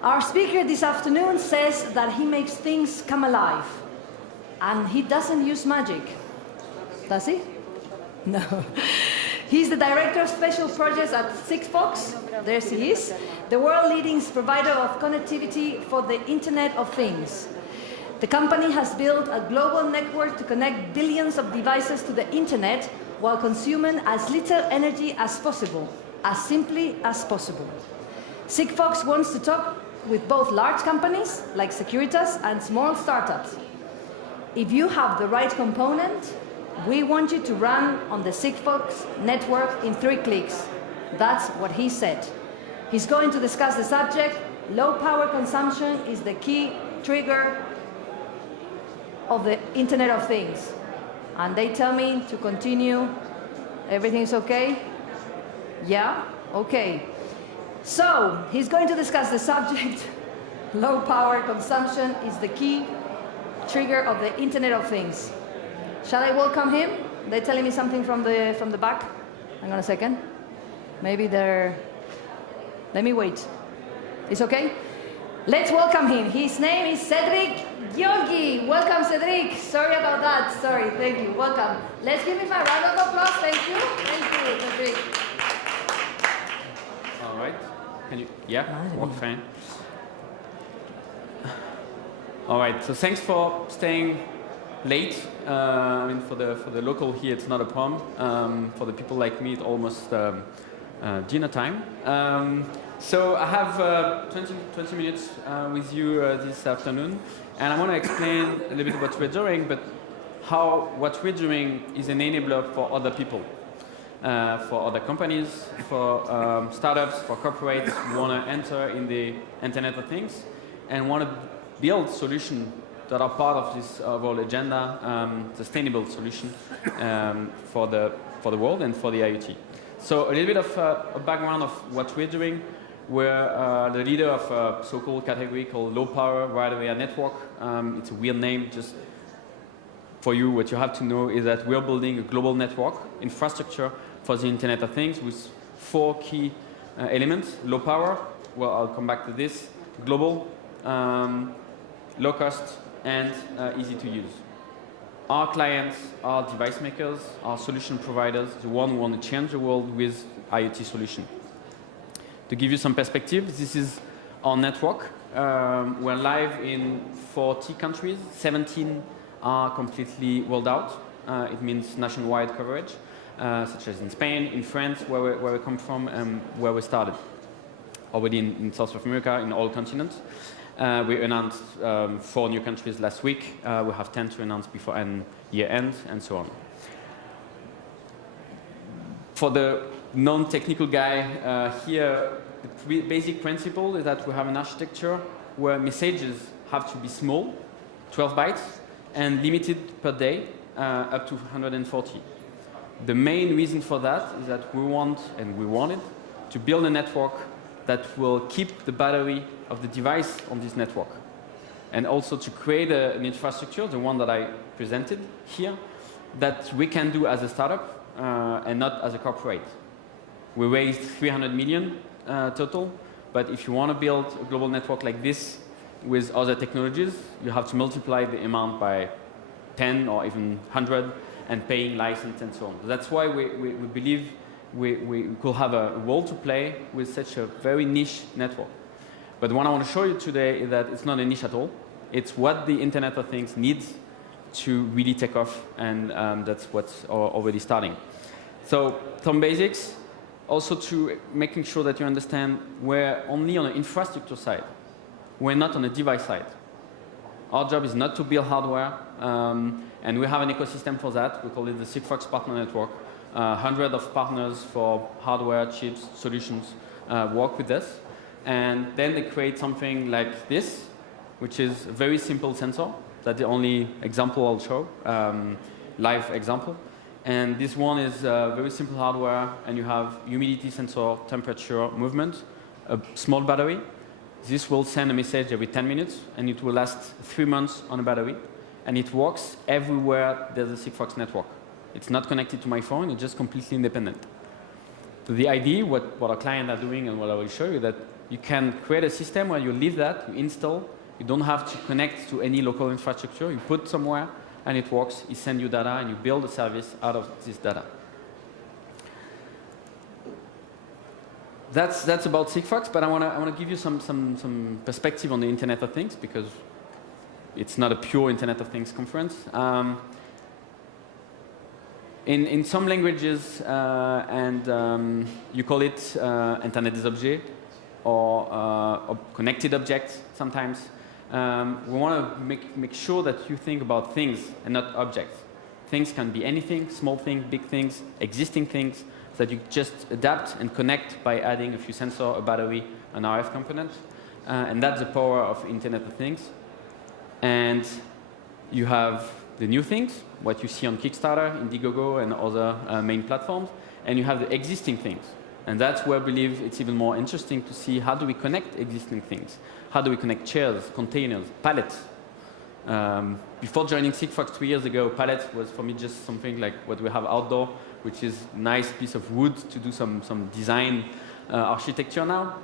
Our speaker this afternoon says that he makes things come alive. And he doesn't use magic. Does he? No. He's the Director of Special Projects at Sigfox. There he is. The world-leading provider of connectivity for the Internet of Things. The company has built a global network to connect billions of devices to the Internet while consuming as little energy as possible, as simply as possible. Sigfox wants to talk with both large companies, like Securitas, and small startups. If you have the right component, we want you to run on the Sigfox network in 3 clicks. That's what he said. He's going to discuss the subject. Low power consumption is the key trigger of the Internet of Things. And they tell me to continue. Everything's okay? Yeah? Okay. So, he's going to discuss the subject. Low power consumption is the key trigger of the Internet of Things. Shall I welcome him? They're telling me something from the back. Hang on a second. Maybe they're... Let me wait. It's okay? Let's welcome him. His name is Cédric Gregori. Welcome, Cédric. Sorry about that. Sorry. Thank you. Welcome. Let's give him a round of applause. Thank you. Thank you, Cédric. All right. Can you? Yeah. Work fine. All right. So thanks for staying late. I mean, for the local here, it's not a problem. For the people like me, it's almost dinner time. So I have 20 minutes with you this afternoon, and I want to explain a little bit what we're doing, but how what we're doing is an enabler for other people, for other companies, for startups, for corporates who want to enter in the Internet of Things and want to build solutions that are part of this overall agenda, sustainable solution for the world and for the IoT. So a little bit of a background of what we're doing. We're the leader of a so-called category called low power wide area network. It's a weird name. Just for you, what you have to know is that we're building a global network infrastructure for the Internet of Things with 4 key elements. Low power, well, I'll come back to this. Global, low cost, and easy to use. Our clients are device makers, our solution providers, the one who want to change the world with IoT solution. To give you some perspective, this is our network. We're live in 40 countries. 17 are completely rolled out. It means nationwide coverage, such as in Spain, in France, where we come from, and where we started. Already in South America, in all continents. We announced 4 new countries last week. We have 10 to announce before year end, and so on. For the non-technical guy here, the basic principle is that we have an architecture where messages have to be small, 12 bytes, and limited per day, up to 140. The main reason for that is that we wanted to build a network that will keep the battery of the device on this network. And also to create an infrastructure, the one that I presented here, that we can do as a startup and not as a corporate. We raised 300 million total, but if you want to build a global network like this with other technologies, you have to multiply the amount by 10 or even 100 and paying license and so on. That's why we believe we could have a role to play with such a very niche network. But what I want to show you today is that it's not a niche at all. It's what the Internet of Things needs to really take off, and that's what's already starting. So some basics, also to making sure that you understand we're only on the infrastructure side. We're not on the device side. Our job is not to build hardware, and we have an ecosystem for that. We call it the Sigfox Partner Network. Hundreds of partners for hardware, chips, solutions work with us. And then they create something like this, which is a very simple sensor. That's the only example I'll show, live example. And this one is very simple hardware, and you have humidity sensor, temperature, movement, a small battery. This will send a message every 10 minutes, and it will last 3 months on a battery. And it works everywhere there's a Sigfox network. It's not connected to my phone, it's just completely independent. So the idea, what our clients are doing and what I will show you, that you can create a system where you leave that, you install, you don't have to connect to any local infrastructure, you put somewhere and it works, it sends you data and you build a service out of this data. That's about Sigfox, but I want to give you some perspective on the Internet of Things, because it's not a pure Internet of Things conference. In some languages, you call it Internet des objets or connected objects sometimes. We want to make sure that you think about things and not objects. Things can be anything, small things, big things, existing things, that you just adapt and connect by adding a few sensors, a battery, an RF component. And that's the power of Internet of Things. And you have the new things, what you see on Kickstarter, Indiegogo, and other main platforms. And you have the existing things. And that's where I believe it's even more interesting to see how do we connect existing things. How do we connect chairs, containers, pallets? Before joining Sigfox 3 years ago, pallets was for me just something like what we have outdoor, which is a nice piece of wood to do some design architecture now.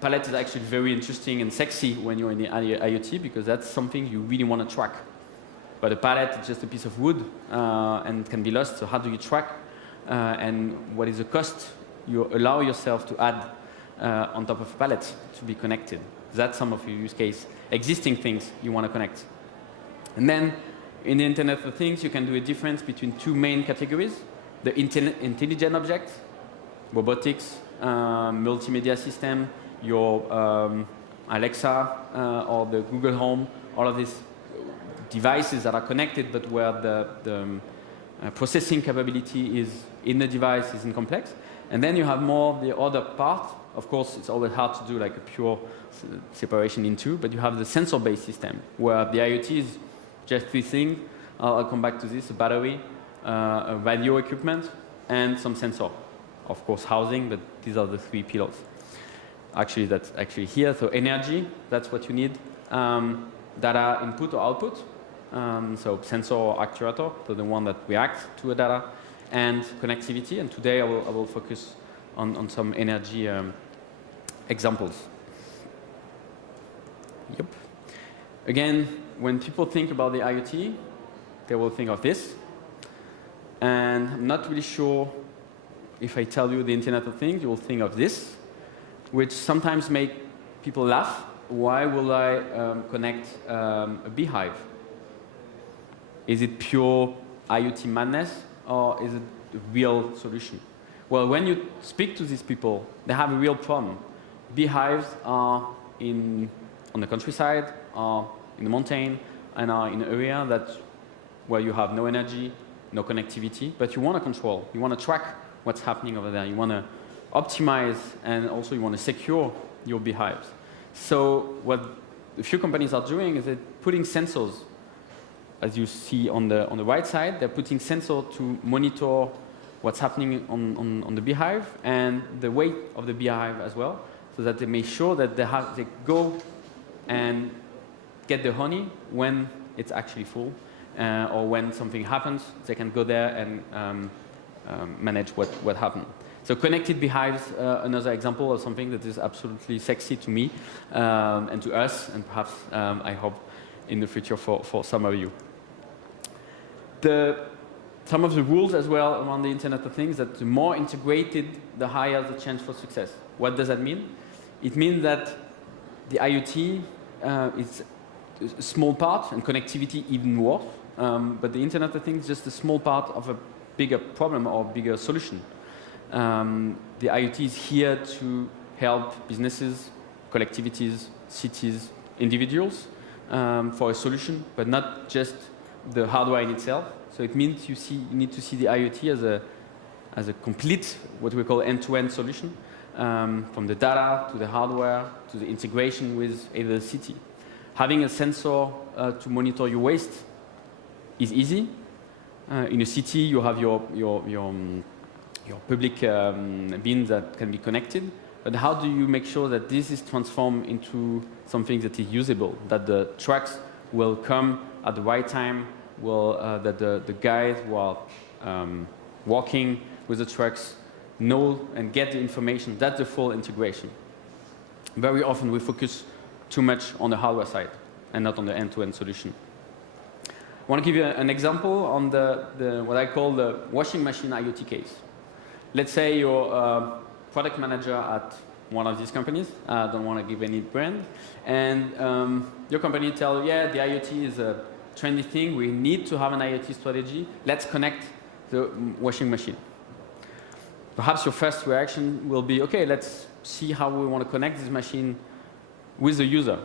Pallet is actually very interesting and sexy when you're in the IoT, because that's something you really want to track. But a pallet is just a piece of wood and can be lost, so how do you track? And what is the cost you allow yourself to add on top of a pallet to be connected? That's some of your use case. Existing things you want to connect. And then in the Internet of Things, you can do a difference between two main categories. The intelligent objects, robotics, multimedia system, your Alexa or the Google Home, all of these devices that are connected, but where the processing capability is in the device is complex. And then you have more the other part. Of course, it's always hard to do like a pure separation in two, but you have the sensor-based system, where the IoT is just three things. I'll come back to this: a battery, a radio equipment, and some sensor. Of course, housing, but these are the three pillars. Actually, that's actually here. So energy, that's what you need. Data input or output. So sensor or actuator, so the one that reacts to the data, and connectivity. And today I will focus on some energy examples. Yep. Again, when people think about the IoT, they will think of this. And I'm not really sure if I tell you the Internet of Things, you will think of this, which sometimes make people laugh. Why will I connect a beehive? Is it pure IoT madness, or is it a real solution? Well, when you speak to these people, they have a real problem. Beehives are on the countryside, are in the mountain, and are in an area where you have no energy, no connectivity, but you want to control. You want to track what's happening over there. You want to optimize, and also you want to secure your beehives. So what a few companies are doing is they're putting sensors. As you see on the right side, they're putting sensors to monitor what's happening on the beehive and the weight of the beehive as well, so that they make sure that they go and get the honey when it's actually full, or when something happens, they can go there and manage what happened. So connected beehives, another example of something that is absolutely sexy to me and to us, and perhaps I hope in the future for some of you. Some of the rules as well around the Internet of Things, that the more integrated, the higher the chance for success. What does that mean? It means that the IoT is a small part, and connectivity even worse, but the Internet of Things is just a small part of a bigger problem or bigger solution. The IoT is here to help businesses, collectivities, cities, individuals for a solution, but not just the hardware in itself. So it means you need to see the IoT as a complete, what we call end-to-end solution, from the data to the hardware to the integration with either the city. Having a sensor to monitor your waste is easy. In a city, you have your public bins that can be connected. But how do you make sure that this is transformed into something that is usable, that the trucks will come at the right time, that the guys who are walking with the trucks know and get the information. That's the full integration. Very often we focus too much on the hardware side and not on the end-to-end solution. I want to give you an example on what I call the washing machine IoT case. Let's say you're a product manager at one of these companies. I don't want to give any brand. And your company tells, yeah, the IoT is a trendy thing. We need to have an IoT strategy. Let's connect the washing machine. Perhaps your first reaction will be, okay, let's see how we want to connect this machine with the user.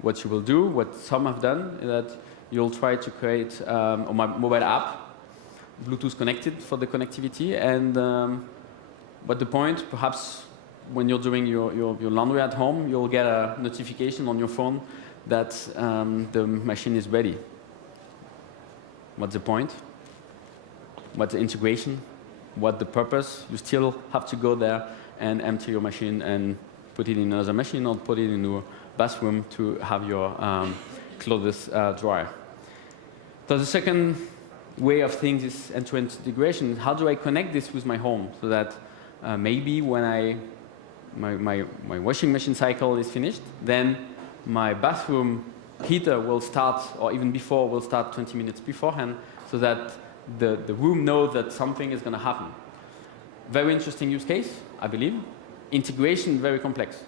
What you will do, what some have done, is that you'll try to create a mobile app, Bluetooth connected for the connectivity. And but the point, perhaps when you're doing your laundry at home, you'll get a notification on your phone that the machine is ready. What's the point? What's the integration? What's the purpose? You still have to go there and empty your machine and put it in another machine or put it in your bathroom to have your clothes dry. So the second way of things is end-to-end integration. How do I connect this with my home so that maybe when my washing machine cycle is finished, then my bathroom heater will start, or even before, will start 20 minutes beforehand, so that the room knows that something is going to happen. Very interesting use case, I believe. Integration, very complex.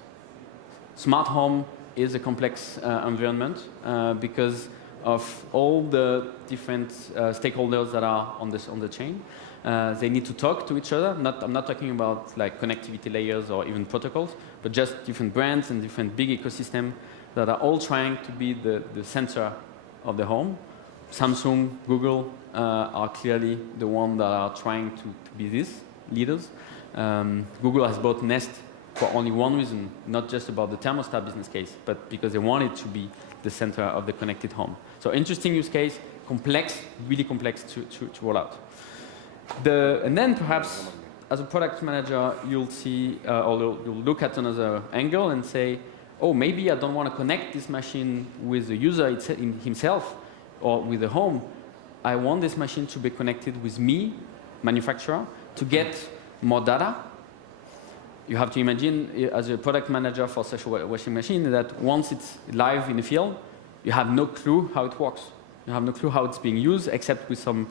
Smart home is a complex environment because of all the different stakeholders that are on the chain. They need to talk to each other. I'm not talking about like connectivity layers or even protocols, but just different brands and different big ecosystems that are all trying to be the center of the home. Samsung, Google are clearly the ones that are trying to be these leaders. Google has bought Nest for only one reason, not just about the thermostat business case, but because they want it to be the center of the connected home. So interesting use case, complex, really complex to roll out. And then perhaps as a product manager, you'll see, or you'll look at another angle and say, oh, maybe I don't want to connect this machine with the user himself or with the home. I want this machine to be connected with me, manufacturer, to get more data. You have to imagine, as a product manager for such a washing machine, that once it's live in the field, you have no clue how it works. You have no clue how it's being used, except with some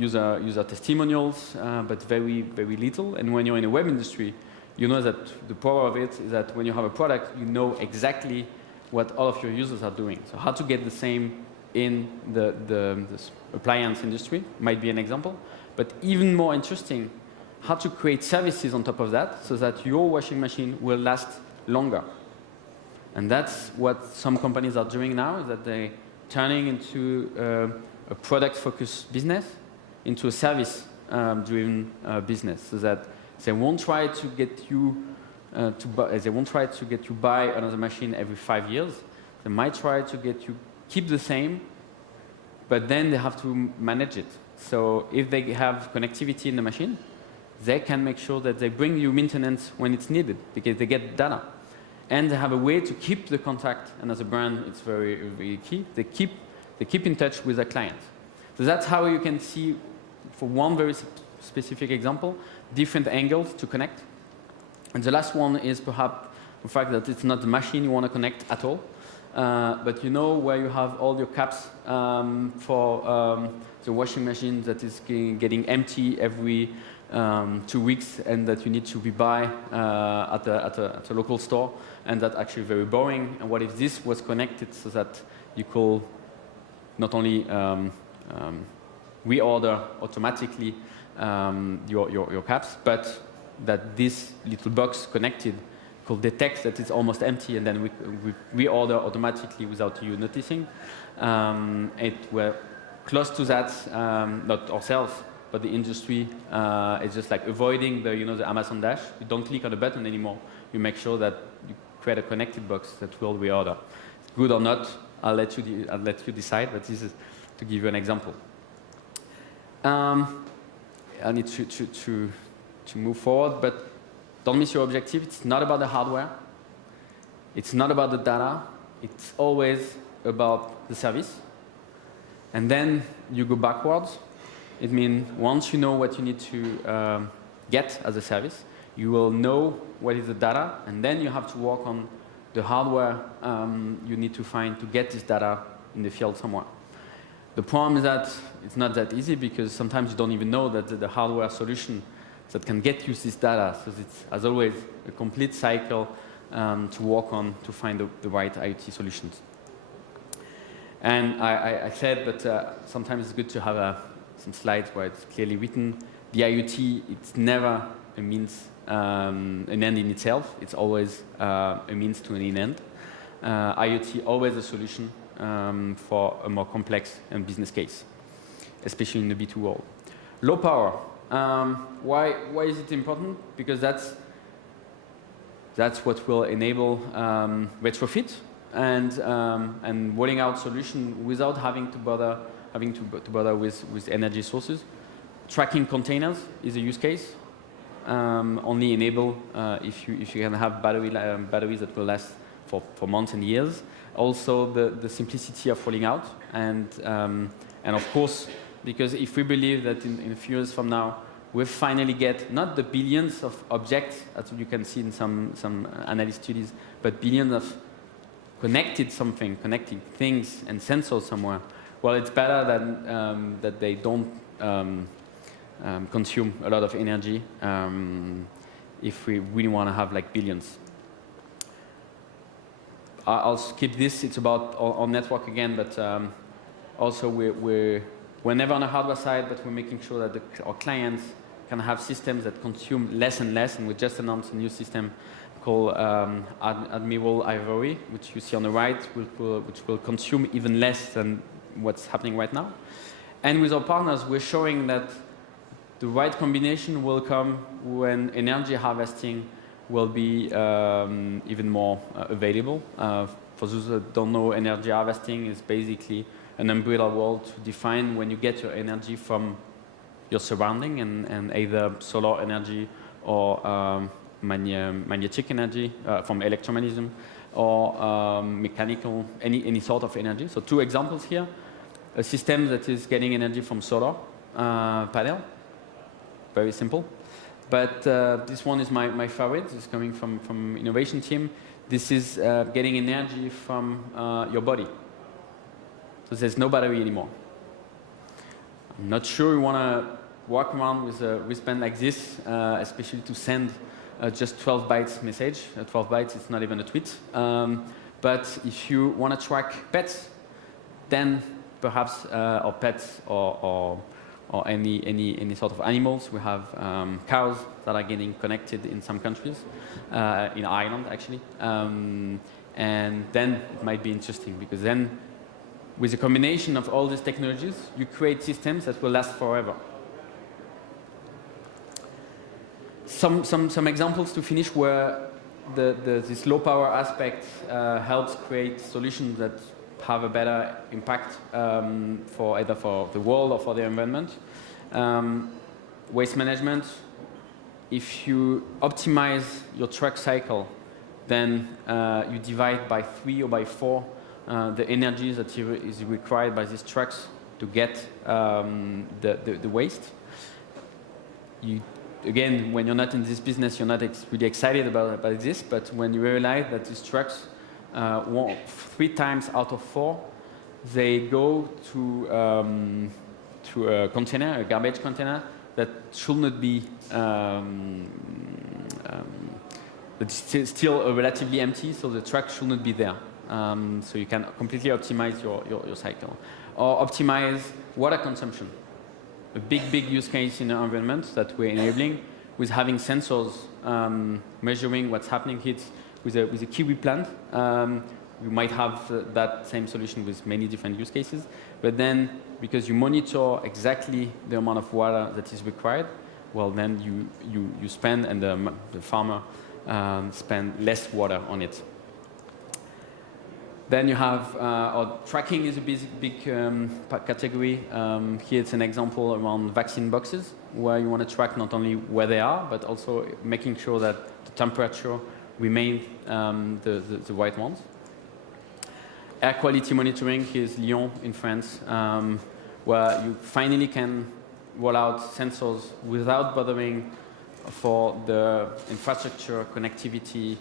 user testimonials, but very, very little. And when you're in the web industry, you know that the power of it is that when you have a product, you know exactly what all of your users are doing. So how to get the same in the appliance industry might be an example. But even more interesting, how to create services on top of that so that your washing machine will last longer. And that's what some companies are doing now, is that they're turning into a product-focused business into a service-driven business, so that they won't try to get you buy another machine every 5 years. They might try to get you keep the same, but then they have to manage it. So if they have connectivity in the machine, they can make sure that they bring you maintenance when it's needed because they get data. And they have a way to keep the contact, and as a brand, it's very, very key. They keep in touch with their clients. So that's how you can see, for one very specific example, different angles to connect. And the last one is perhaps the fact that it's not the machine you want to connect at all, but you know where you have all your caps for the washing machine that is getting empty every 2 weeks, and that you need to rebuy at a local store, and that's actually very boring. And what if this was connected so that you could not only reorder automatically your caps, but that this little box connected could detect that it's almost empty, and then we reorder automatically without you noticing. We're close to that, not ourselves, but the industry is just like avoiding the Amazon Dash. You don't click on the button anymore. You make sure that you create a connected box that will reorder. Good or not, I'll let you decide, but this is to give you an example. I need to move forward, but don't miss your objective. It's not about the hardware. It's not about the data. It's always about the service. And then you go backwards. It means once you know what you need to get as a service, you will know what is the data, and then you have to work on the hardware you need to find to get this data in the field somewhere. The problem is that it's not that easy, because sometimes you don't even know that the hardware solution that can get you this data. So it's, as always, a complete cycle to work on to find the right IoT solutions. And I said, but sometimes it's good to have some slides where it's clearly written. The IoT, it's never a means, an end in itself. It's always a means to an end. IoT always a solution for a more complex business case, especially in the B2 world. Low power. Why is it important? Because that's what will enable retrofit and rolling out solution without having to bother with energy sources. Tracking containers is a use case. Only enable if you can have batteries that will last for months and years. Also the simplicity of rolling out, and of course, because if we believe that in a few years from now we'll finally get not the billions of objects, as you can see in some analyst studies, but billions of connected things and sensors somewhere. Well, it's better than that they don't consume a lot of energy if we really want to have like billions. I'll skip this. It's about our network again, but also we're never on the hardware side, but we're making sure that our clients can have systems that consume less and less. And we just announced a new system called Admiral Ivory, which you see on the right, which will consume even less than what's happening right now. And with our partners, we're showing that the right combination will come when energy harvesting will be even more available. For those that don't know, energy harvesting is basically an umbrella word to define when you get your energy from your surrounding, and either solar energy or magnetic energy from electromagnetism, or mechanical, any sort of energy. So two examples here. A system that is getting energy from solar panel. Very simple. But this one is my favorite. It's coming from innovation team. This is getting energy from your body. So there's no battery anymore. I'm not sure you want to walk around with a wristband like this, especially to send just 12 bytes message. 12 bytes, it's not even a tweet. But if you want to track pets, then perhaps, or pets, or any sort of animals. We have cows that are getting connected in some countries, in Ireland actually. And then it might be interesting, because then with a combination of all these technologies, you create systems that will last forever. Some examples to finish where this low power aspect helps create solutions that have a better impact for either for the world or for the environment. Waste management. If you optimize your truck cycle, then you divide by 3 or by 4 the energy that is required by these trucks to get the waste. Again, when you're not in this business, you're not really excited about this, but when you realize that these trucks, 3 times out of 4, they go to a container, a garbage container, that should not be, it's still relatively empty, so the truck should not be there. So you can completely optimize your cycle. Or optimize water consumption. A big use case in the environment that we're enabling with having sensors measuring what's happening here with a kiwi plant. We might have that same solution with many different use cases, but then because you monitor exactly the amount of water that is required, well then you spend, and the farmer spend less water on it. Then you have, tracking is a big category. Here it's an example around vaccine boxes, where you want to track not only where they are, but also making sure that the temperature remains the right ones. Air quality monitoring, here's Lyon in France, where you finally can roll out sensors without bothering for the infrastructure, connectivity,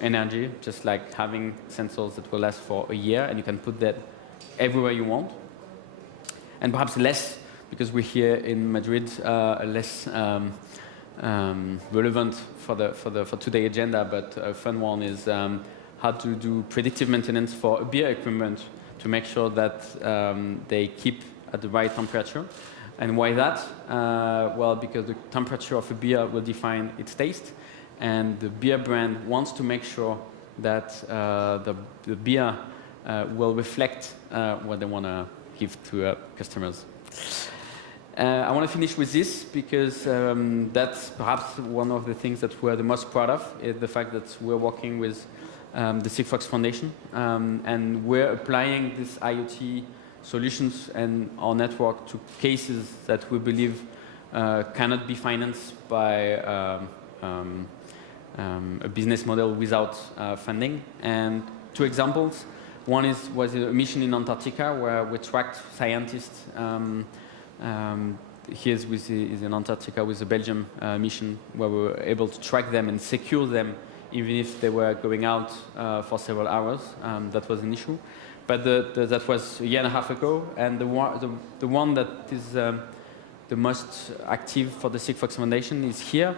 energy, just like having sensors that will last for a year, and you can put that everywhere you want. And perhaps less, because we're here in Madrid, less relevant for today's agenda, but a fun one is how to do predictive maintenance for beer equipment to make sure that they keep at the right temperature. And why that? Well, because the temperature of a beer will define its taste, and the beer brand wants to make sure that the beer will reflect what they want to give to customers. I want to finish with this because that's perhaps one of the things that we're the most proud of, is the fact that we're working with the Sigfox Foundation, and we're applying these IoT solutions and our network to cases that we believe cannot be financed by a business model without funding. And two examples. One was a mission in Antarctica where we tracked scientists. Here is in Antarctica with the Belgium mission, where we were able to track them and secure them even if they were going out for several hours. That was an issue. But that was a year and a half ago, and the one that is the most active for the Sigfox Foundation is here,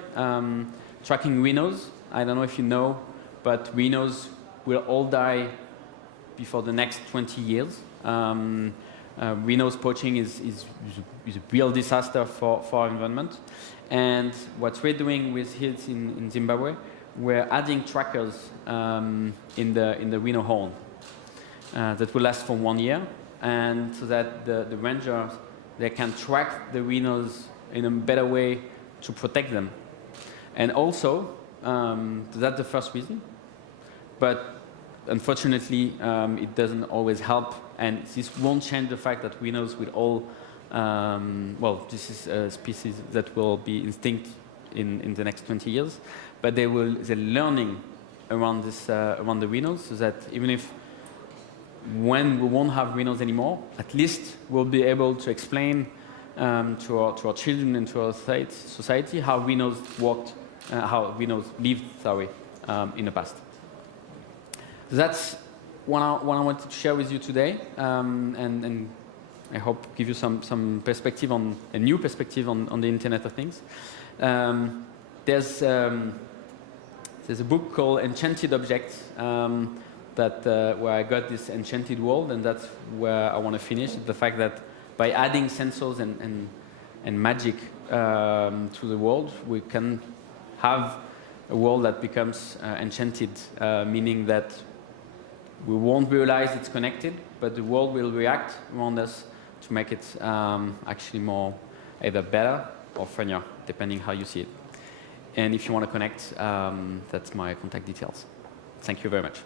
tracking rhinos. I don't know if you know, but rhinos will all die before the next 20 years. Rhinos poaching is a real disaster for our environment. And what we're doing with here in Zimbabwe, we're adding trackers in the rhino horn that will last for 1 year, and so that the rangers, they can track the rhinos in a better way to protect them. And also, that's the first reason, but unfortunately, it doesn't always help, and this won't change the fact that rhinos will all, well, this is a species that will be extinct in the next 20 years, but they're learning around the rhinos, so that even if when we won't have rhinos anymore, at least we'll be able to explain to our children and to our society how rhinos worked, how rhinos lived, in the past. That's what I wanted to share with you today, and I hope give you some perspective on a new perspective on the Internet of Things. There's a book called Enchanted Objects where I got this enchanted world, and that's where I want to finish. The fact that by adding sensors and magic to the world, we can have a world that becomes enchanted, meaning that we won't realize it's connected, but the world will react around us to make it actually more either better or funnier, depending how you see it. And if you want to connect, that's my contact details. Thank you very much.